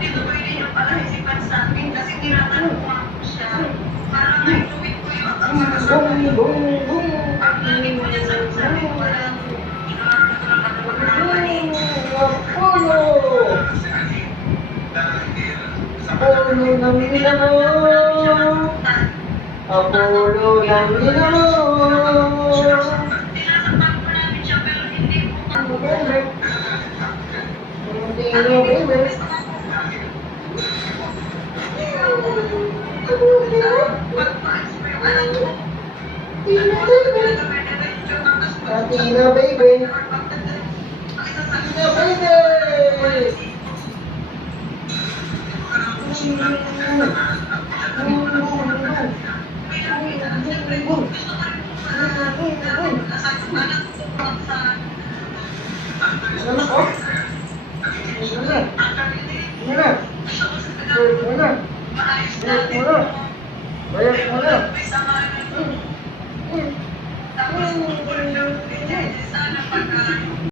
tinuloy din yung palaisipan sa akin kasi tinatanong ko ako siya. Parang naituwid ko yung mga sabi. Ang lagi ko niya sabi, walang ginawa ko ng katulungan eh. Apollo ng Mindanao. Apollo ng Mindanao. Tinatakpan ko namin siya pero hindi ko Tina baby. Tina baby. Tapos, sana pagka